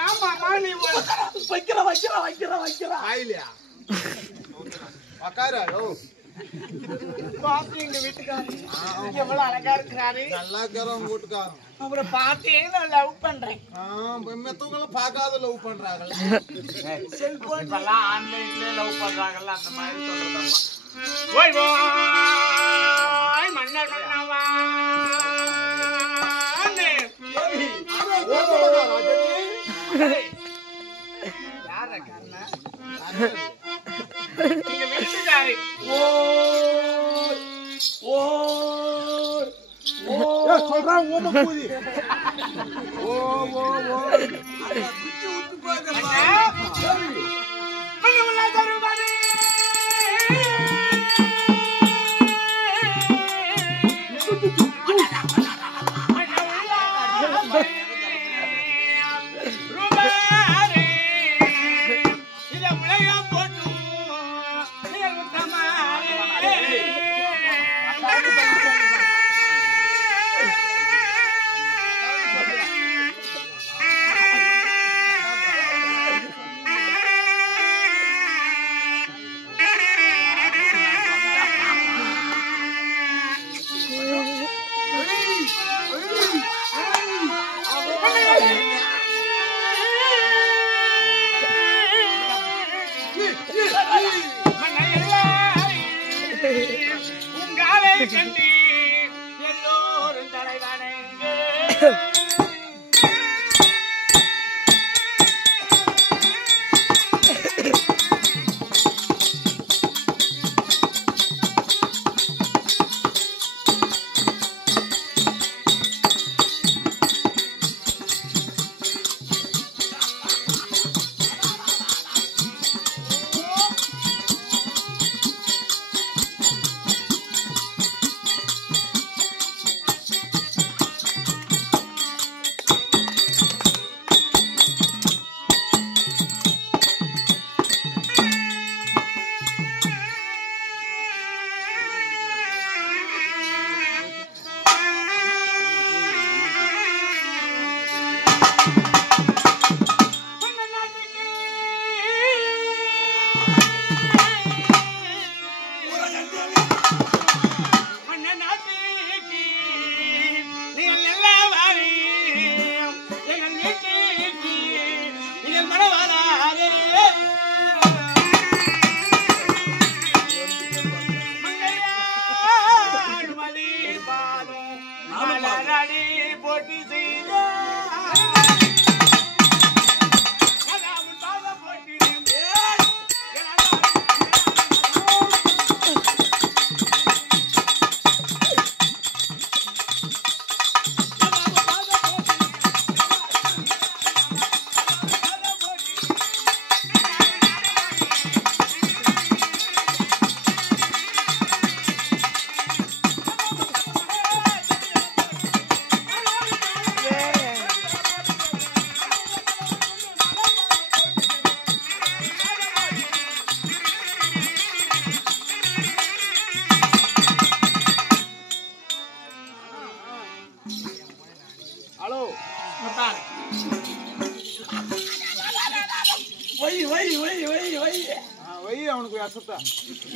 ஏமாமா நீ வைக்கிற ஆயிலையா உக்காரா பாத்து எங்க வீட்டுக்காரரு எவ்வளவு அழகா இருக்கிறாரு. நல்லா இருக்கிறோம் வீட்டுக்காரன். அவரை பார்த்தே நான் லவ் பண்றேன். மெத்தவங்களும் பார்க்காத லவ் பண்றாங்க. செல்போன் இப்பெல்லாம் ஆன்லைன்ல லவ் பண்றாங்கல்ல அந்த மாதிரி சொல்றதம்மா. ஓய் ஓய் மன்னர் மன்னவா யார காரணம் நீங்க வீட்டுக்காரி சொல்றான் ஓம கூதி. ஓ ஓ ஓ உங்காலை கண்டி எல்லோரும் தலைவணங்கு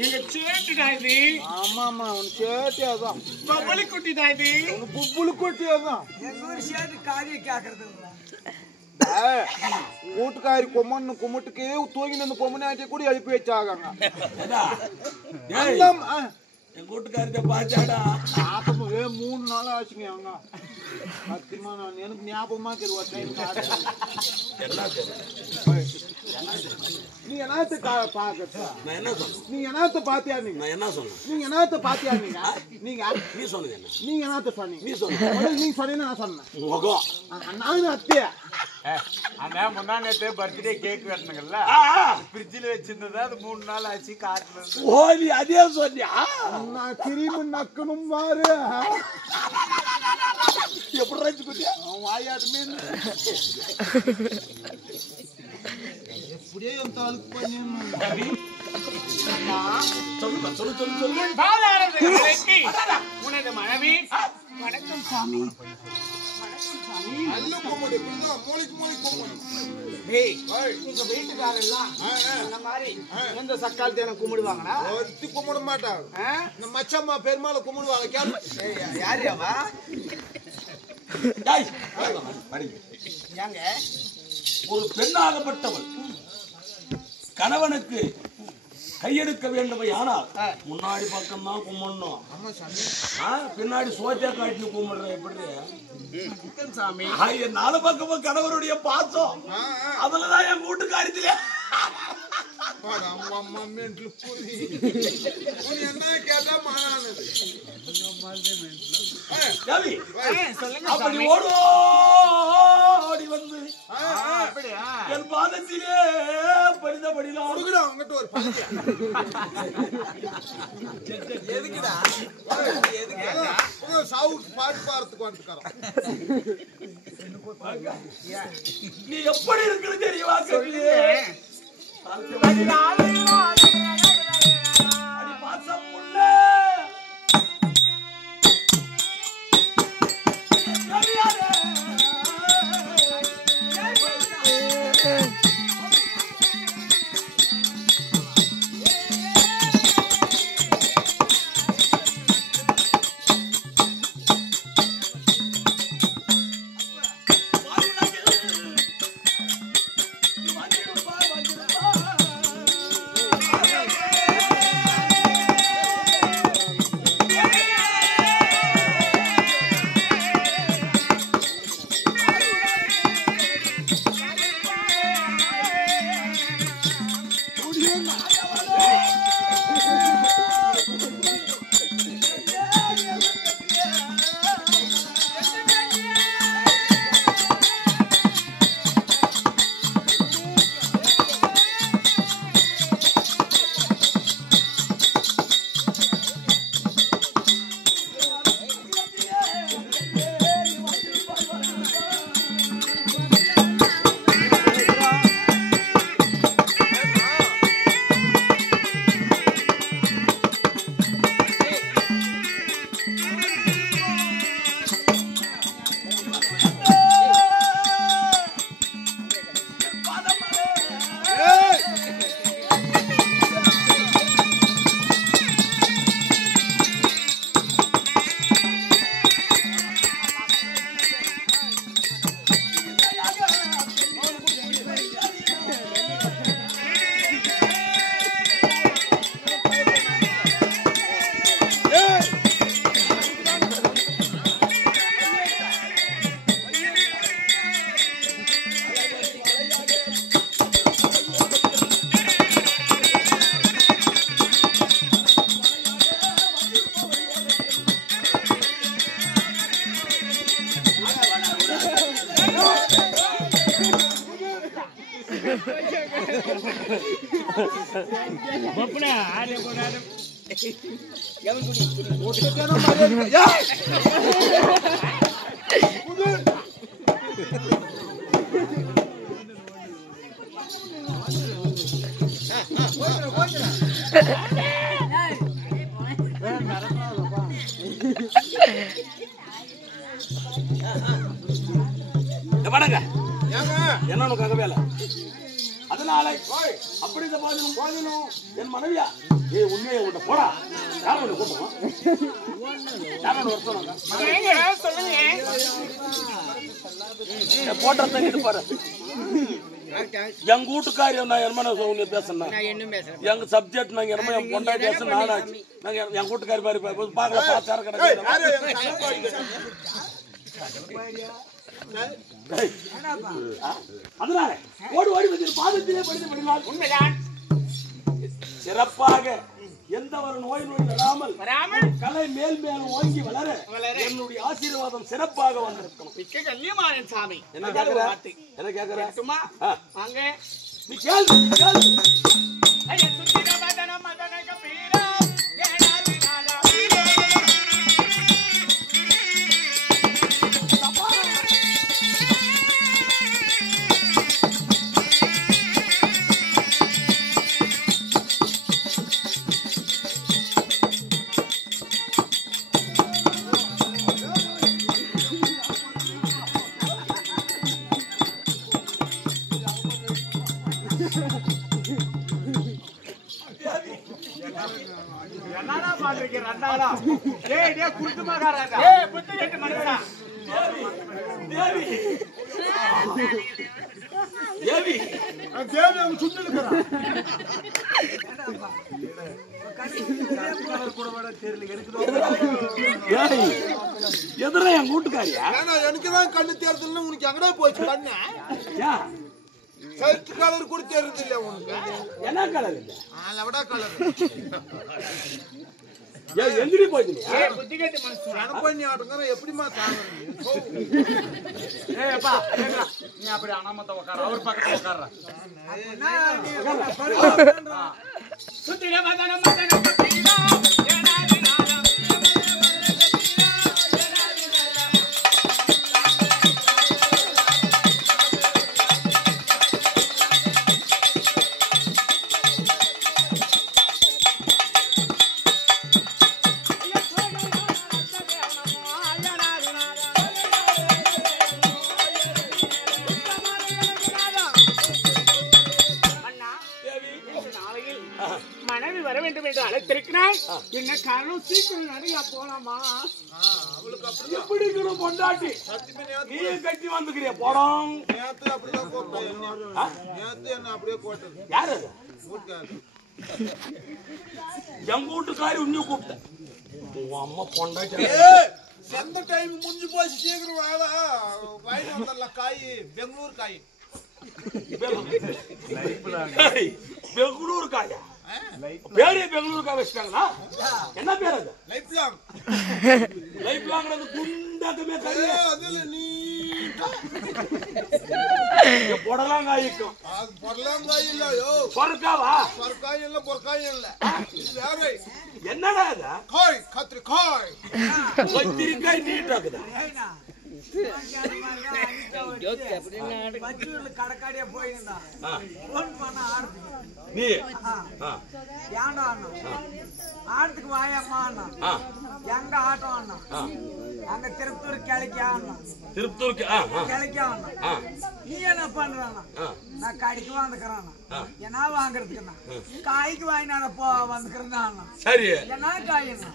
எங்க சேட்டுடா இது. ஆமா உன் சேட்டே அதான். பப்பளி குட்டிடா இது. உன் புப்புளு குட்டி அதான். எங்க ஒரு சேட்டு காரியை கேக்குறது வீட்டுக்காரி கொம்மன்னு கும்பிட்டுக்கு தூங்கி நின்று பொம்மனாட்டி கூட எழுப்பி வச்சாங்க. என் கூட்டுக்காரத்தை பாச்சாடா 3 நாள் ஆச்சுங்க. அவங்க சத்தியமா நான் எனக்கு ஞாபகமா நீ என்னத்த பாக்கா நான் என்ன சொன்னேன்? நீ என்னத்த பாத்தியா? நான் என்ன சொன்னேன்? நீங்க என்னத்த பாத்தியா? நீங்க நீ சொன்னது என்ன? நீங்க என்னத்த சொன்னீங்க? நீ சொன்ன நீ சொன்னீங்க நான் சொன்னேன். முகம் நானும் அத்தையா அந்த முந்தா நேத்து பர்த்டே கேக் வெட்டணுங்கல்ல ஃப்ரிட்ஜில் வச்சிருந்தது. அது 3 நாள் ஆச்சு காட்டுல இருந்து. ஓ நீ அதே சொன்னியா? நான் கிரீம் நக்கணும் பாரு. எப்படி ராஜு குட்டியா வாயாட்டுமே எப்படியே என் தாளுக்கு பண்ணி சொல்லு உனது மனைவி வணக்கம் சாமி. நல்ல கும்பிடு மூளைக்கு மூளை கும்பிடு. டேய் உங்க வீட்டுக்காரெல்லாம் இந்த மாதிரி எந்த சக்காலத்தை எனக்கு கும்பிடுவாங்கடா? ஒருத்தி கும்பிட மாட்டாங்க. இந்த மச்சம்மா பெருமாளை கும்பிடுவாங்க. கேளு. யாரு அவ? டேய், படிங்க. ஏங்க ஒரு பெண்ணாகப்பட்டவள் கணவனுக்கு கையெடுக்க வேண்டுமே ஆனால் முன்னாடி பக்கம் தான் கும்பிடணும். பின்னாடி சோத்தியா காட்டி கும்பிடுற எப்படி சாமி? நாலு பக்கமும் கணவருடைய பாசம் அதுலதான் என் வீட்டுக்காரியத்திலே என்ன கேட்டா மாறானது. அப்படி ஓடி வந்து என் பாதத்திலே படித்தபடிதான் அவங்ககிட்ட ஒரு எதுக்குடா? சவுட் பாட்டு பாடுறதுக்கு வந்துக்காரன். நீ எப்படி இருக்குன்னு தெரியுமா? பாசம் உள்ள என்ன வேலை அதனால அப்படி என் மனைவியா உண்மையை விட்ட போடா யாரும் கூட்டமா போட்ட தங்கிட்டு பாரு எங்க வீட்டுக்காரி நான் என்ன பேசணும் எங்க சப்ஜெக்ட் நாங்க என்ன என் பொண்டாட்டி பேச நானாச்சு நாங்க என் வீட்டுக்காரி மாதிரி பாக்கல பாச்சார கிடையாது அதனால ஓடி ஓடி வந்து பாதத்திலே படித்து படினால் உண்மைதான் சிறப்பாக எந்த ஒரு நோய் வராமல் கலை மேல் மேலும் ஓங்கி வளர என்னுடைய ஆசீர்வாதம் சிறப்பாக வந்திருக்கும். மிக்க கல்யாணம் சாமி. என்ன கேக்குற சும்மா அங்க நீ கேளு ஐயா சுத்தின வதன மதன கபீரா ஏனாதி நாலா மாட்டிருக்கேன் ரெண்டாளா. டேய் டேய் குருட்டு மகாராஜா. ஏய் புத்தி கெட்ட மனுஷனா. தேவி தேவி தேவி அவங்க சுட்டு இருக்கிறான் எதிர என் கூட்டுக்காரியா எனக்குதான் கண்ணு தேர்தல் உனக்கு எங்கடா போச்சு கண்ணு சைட்டு கலர் கூட தெரியுது இல்ல உனக்கு என்ன கலர் இல்ல லவடா கலர் எந்திரி போயிடுங்க ஏய் புத்தி கெட்ட மனுஷனா. கணப்பண்ணி ஆடுங்கற எப்படிமா தாங்குறீங்க ஏய் அப்பா கேக்குறா. நீ அப்படி அனாமத்த உட்கார. அவர் பக்கத்துல உட்கார்றா. சுத்திர மதன மதன பத்திரா ஏனாதி நாதா மனைவி வர வேண்டும் என்று அழைத்திருக்கிறாய். என்ன காரணம்? சீக்கிரம் நிறைய போலாமா? அவளுக்கு அப்படி எப்படி இருக்கணும் பொண்டாட்டி நீ கட்டி வந்துக்கிறிய போறோம் நேத்து அப்படிதான் போட்டா நேத்து என்ன அப்படியே போட்டது யாரு அது? வீட்டுக்காரர் எங்க வீட்டுக்காரி உன்னையும் கூப்பிட்டேன் உங்க அம்மா பொண்டாட்டி எந்த டைம் முடிஞ்சு போச்சு சீக்கிரம் வாடா வாங்கிட்டு வந்துடலாம் காய் பெங்களூர் காய் பெங்களூர் காயா பேரே பெங்களூர் காய் வச்சுட்டாங்களா என்ன பேர் அது லைஃப் லாங் லைஃப் லாங்கிறது குண்டாக்கமே காய் அதுல நீ போடலாம் காய்க்கும் அது பொடலாம் காய் இல்ல யோ பொறுக்காவா பொறக்காய் இல்ல பொறக்காய் இல்ல இது வேற என்னடா இது காய் கத்திரி காய் கத்திரிக்காய் நீட்டாக்குதா கடக்காடியா போயிருந்தா போன் பண்ண ஆடுறதுக்கு நீ ஏன்டா அண்ணா ஆடுறதுக்கு வாயம்மா அண்ணா எங்க ஆட்டம் அண்ணா அங்க திருப்பூர் கிளைக்கா அண்ணா திருப்பூருக்கு கிளைக்கா அண்ணா நீ என்ன பண்றானா நான் கடைக்கு வந்துக்கிறேன் என்ன வாங்குறதுக்குண்ணா காய்க்கு வாங்கினால போ வந்துக்கிறேன் அண்ணா சரி என்ன காய்ண்ணா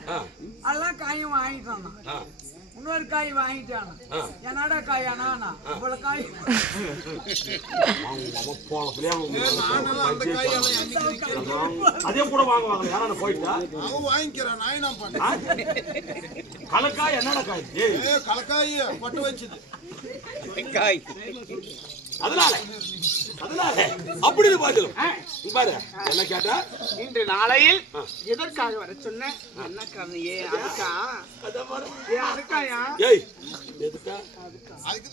எல்லாம் காயும் வாங்கிட்டான் இன்னொரு காய் வாங்கிட்டான் என்னடா காய் அண்ணா இவ்வளவு காய் அந்த காய் எல்லாம் என்னைக்கு அதே கூட வாங்குவாங்க யாரான போயிட்டா அவன் வாங்கிக்கிறான் நான் என்ன பண்ணேன் கலக்காய் என்னடா காய் கலக்காய் கொட்டை வச்சுது அதனால அப்படி பாரு பாரு என்ன கேட்டா இன்று நாளையில் எதற்காக வர சொன்ன? என்ன காரணம்? அதுக்கா? அதுக்காயா? ஏய் எதுக்கா அதுக்கு